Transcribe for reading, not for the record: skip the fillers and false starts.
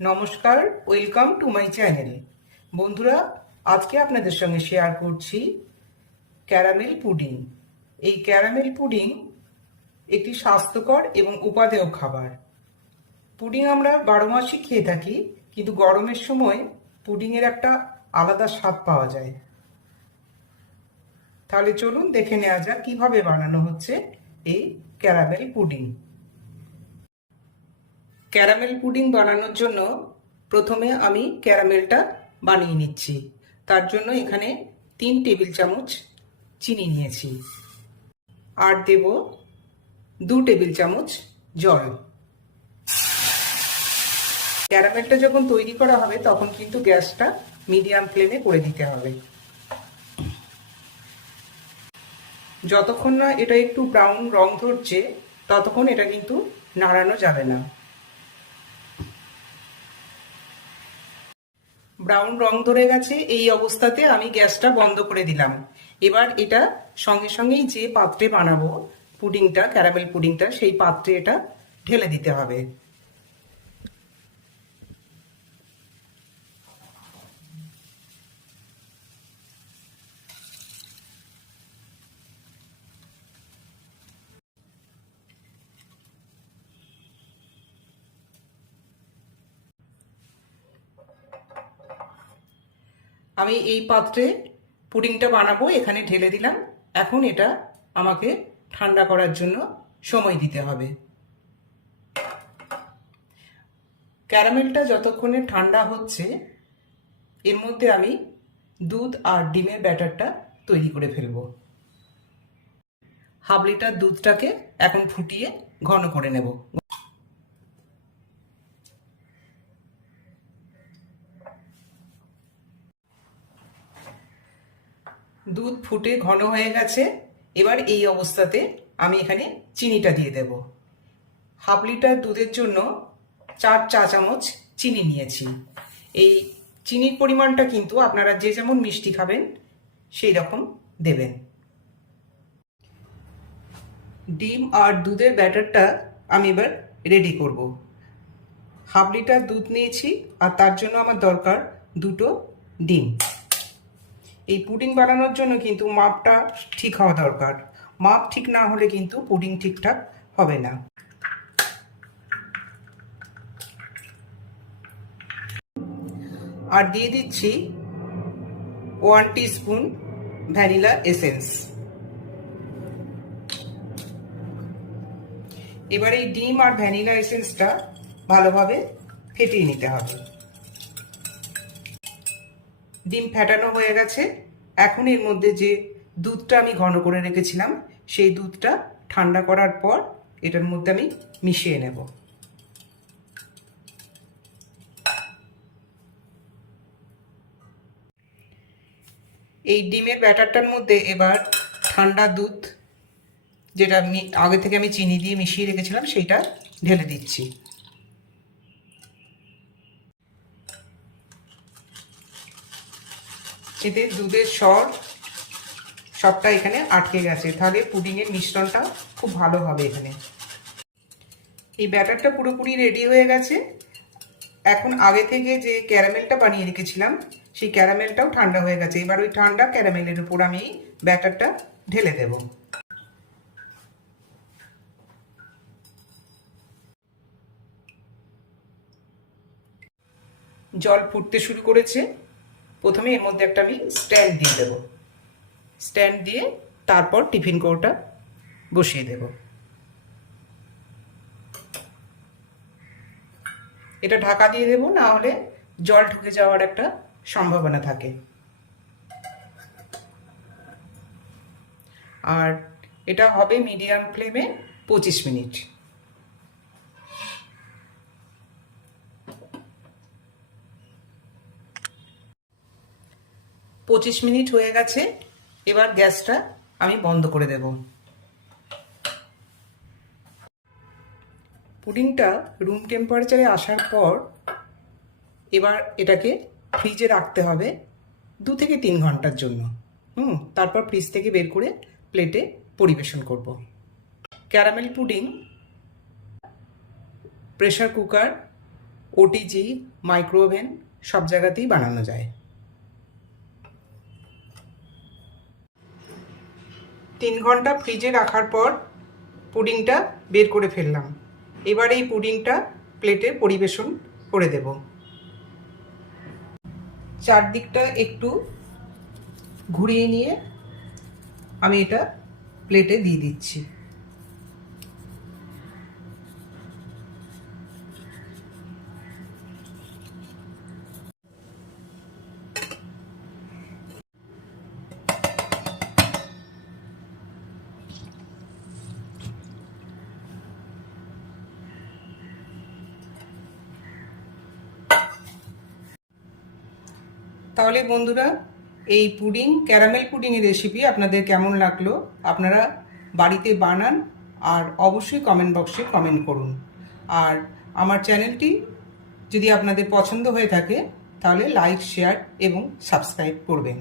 নমস্কার, welcome to my channel. বন্ধুরা, আজকে আপনাদের সঙ্গে শেয়ার করছি ক্যারামেল পুডিং। এই ক্যারামেল পুডিং একটি স্বাস্থ্যকর এবং উপাদেয় খাবার। পুডিং আমরা 12 মাসই খেয়ে থাকি, কিন্তু গরমের সময় পুডিংয়ের একটা আলাদা স্বাদ পাওয়া যায়। তাহলে চলুন দেখে নেওয়া যাক কিভাবে বানানো হচ্ছে এই ক্যারামেল পুডিং। ক্যারামেল পুডিং বানানোর জন্য প্রথমে আমি ক্যারামেলটা বানিয়ে নিচ্ছি। তার জন্য এখানে 3 টেবিল চামচ চিনি নিয়েছি, আর দেব 2 টেবিল চামচ জল। ক্যারামেলটা যখন তৈরি করা হবে তখন কিন্তু গ্যাসটা মিডিয়াম ফ্লেমে করে দিতে হবে। যতক্ষণ না এটা একটু ব্রাউন রং ধরছে ততক্ষণ এটা কিন্তু নাড়ানো যাবে না। ব্রাউন রং ধরে গেছে, এই অবস্থাতে আমি গ্যাসটা বন্ধ করে দিলাম। এবার এটা সঙ্গে সঙ্গেই যে পাত্রে বানাবো পুডিংটা, ক্যারামেল পুডিংটা, সেই পাত্রে এটা ঢেলে দিতে হবে। আমি এই পাত্রে পুডিংটা বানাবো, এখানে ঢেলে দিলাম। এখন এটা আমাকে ঠান্ডা করার জন্য সময় দিতে হবে। ক্যারামেলটা যতক্ষণে ঠান্ডা হচ্ছে এর মধ্যে আমি দুধ আর ডিমের ব্যাটারটা তৈরি করে ফেলবো। হাফ লিটার দুধটাকে এখন ফুটিয়ে ঘন করে নেব। দুধ ফুটে ঘন হয়ে গেছে। এবার এই অবস্থাতে আমি এখানে চিনিটা দিয়ে দেব। হাফ লিটার দুধের জন্য 4 চা চামচ চিনি নিয়েছি। এই চিনির পরিমাণটা কিন্তু আপনারা যে যেমন মিষ্টি খাবেন সেই রকম দেবেন। ডিম আর দুধের ব্যাটারটা আমি এবার রেডি করব। হাফ লিটার দুধ নিয়েছি আর তার জন্য আমার দরকার 2টো ডিম। এই পুডিং বানানোর জন্য কিন্তু মাপটা ঠিক হওয়া দরকার। মাপ ঠিক না হলে কিন্তু পুডিং ঠিকঠাক হবে না। আর দিয়ে দিচ্ছি 1 টিস্পুন ভ্যানিলা এসেন্স। এবার এই ডিম আর ভ্যানিলা এসেন্সটা ভালোভাবে ফেটিয়ে নিতে হবে। ডিম ফেটানো হয়ে গেছে। এখন এর মধ্যে যে দুধটা আমি ঘন করে রেখেছিলাম সেই দুধটা ঠান্ডা করার পর এটার মধ্যে আমি মিশিয়ে নেব। এই ডিমের ব্যাটারটার মধ্যে এবার ঠান্ডা দুধ, যেটা আমি আগে থেকে চিনি দিয়ে মিশিয়ে রেখেছিলাম, সেইটা ঢেলে দিচ্ছি। এতে দুধের স্বর সবটা এখানে আটকে গেছে, তাহলে পুডিংয়ের মিশ্রণটা খুব ভালো হবে এখানে। এই ব্যাটারটা পুরোপুরি রেডি হয়ে গেছে। এখন আগে থেকে যে ক্যারামেলটা বানিয়ে রেখেছিলাম সেই ক্যারামেলটাও ঠান্ডা হয়ে গেছে। এবার ওই ঠান্ডা ক্যারামেলের উপর আমি ব্যাটারটা ঢেলে দেব। জল ফুটতে শুরু করেছে। প্রথমে এর মধ্যে একটা আমি স্ট্যান্ড দিয়ে দেব। স্ট্যান্ড দিয়ে তারপর টিফিন কৌটা বসিয়ে দেব। এটা ঢাকা দিয়ে দেব, না হলে জল ঢুকে যাওয়ার একটা সম্ভাবনা থাকে। আর এটা হবে মিডিয়াম ফ্লেমে 25 মিনিট। পঁচিশ মিনিট হয়ে গেছে। এবার গ্যাসটা আমি বন্ধ করে দেব। পুডিংটা রুম টেম্পারেচারে আসার পর এবার এটাকে ফ্রিজে রাখতে হবে 2 থেকে 3 ঘন্টার জন্য। তারপর ফ্রিজ থেকে বের করে প্লেটে পরিবেশন করব। Caramel pudding pressure cooker OTG, micro oven সব জায়গাতেই বানানো যায়। 3 ঘন্টা ফ্রিজে রাখার পর পুডিংটা বের করে ফেললাম। এবার এই পুডিংটা প্লেটে পরিবেশন করে দেব। চারদিকটা একটু ঘুরিয়ে নিয়ে আমি এটা প্লেটে দিয়ে দিচ্ছি। তাহলে বন্ধুরা, এই ক্যারামেল পুডিংয়ের রেসিপি আপনাদের কেমন লাগলো আপনারা বাড়িতে বানান আর অবশ্যই কমেন্ট বক্সে কমেন্ট করুন। আর আমার চ্যানেলটি যদি আপনাদের পছন্দ হয়ে থাকে তাহলে লাইক, শেয়ার এবং সাবস্ক্রাইব করবেন।